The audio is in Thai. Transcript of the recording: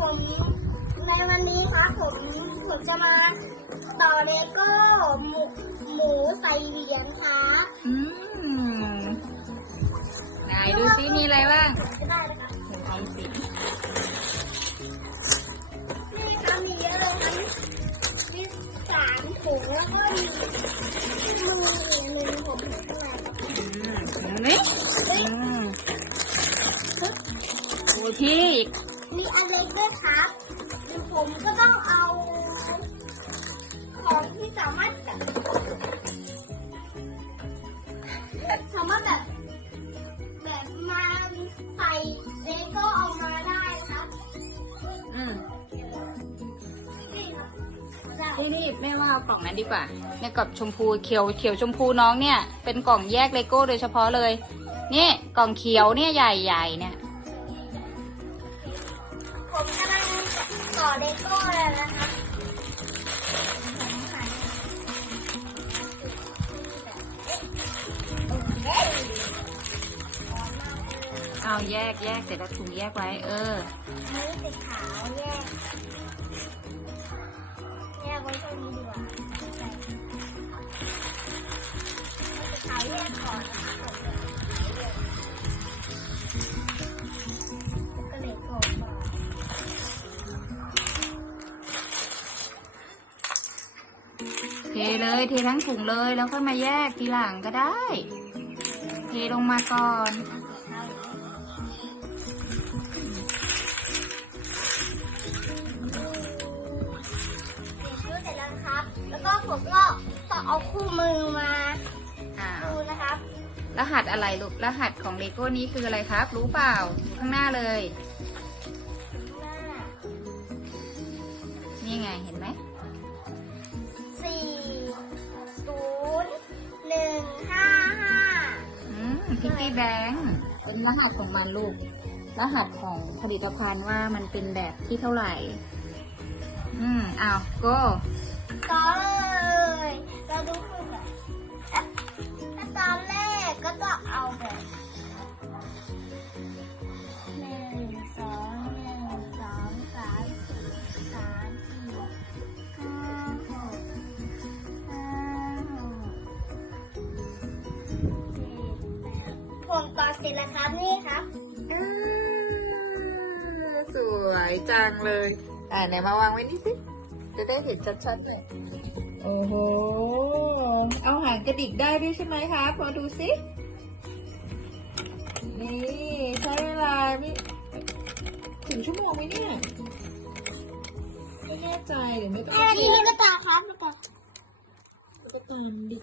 ผมในวันนี้ครับผมผมจะมาต่อเลโก้หมูหมูใส่เหรียญครับอืมไหนดูซิมีอะไรบ้างก็ได้นะครับเดี๋ยวเอาสินี่ครับมีเยอะเลยครับมีสามถุงแล้วก็มีมืออีกหนึ่งผมเห็นข้างในครับอืมเห็นไหมอืมโอ้พี่ มีอันเล็กด้วยครับเดี๋ยวผมก็ต้องเอาของที่สามารถแบบสามารถแบบแบบมาใส่เลโก้ออกมาได้ครับอืมนี่ครับได้นี่นี่แม่ว่าเอากล่องนั้นดีกว่าเนี่ยกับชมพูเขียวเขียวชมพูน้องเนี่ย เป็นกล่องแยกเลโก้โดยเฉพาะเลย นี่กล่องเขียวเนี่ยใหญ่ๆเนี่ย ผมกำลังต่อเลโก้แล้วนะครับเอาแยกแยกเสร็จแล้วถุงแยกไว้ เออนนี้สีขาวแยก แยกไว้ตรงนี้ดีกว่าสีขาวแยกก่อนนะครั เทเลยเททั้งถุงเลยแล้วค่อยมาแยกทีหลังก็ได้ เทลงมาก่อนเสร็จเสร็จแล้วนะครับ แล้วก็ผมก็ต้องเอาคู่มือมาอ้าวดูนะครับ รหัสอะไรลูก รหัสของเลโก้นี้คืออะไรครับ รู้เปล่าอยู่ข้างหน้าเลยหน้านี่ไงเห็นไหม หนึ่งห้าห้าอืมพิตตี้แบงค์เป็นรหัสของมันลูก รหัสของผลิตภัณฑ์ว่ามันเป็นแบบที่เท่าไหร่ อืมอ้าวโก้ต่อเลยเราดู เสร็จแล้วครับนี่ครับสวยจังเลย อ่าไหนมาวางไว้นี่สิ จะได้เห็นชัดๆเลยโอ้โห เอาหางกระดิกได้ด้วยใช่ไหมครับมาดูสิ นี่ใช้เวลาไม่ถึงชั่วโมงไหมเนี่ย ไม่แน่ใจหรือไม่ต้องอันนี้ลูกตาครับลูกตาก็ตามดิ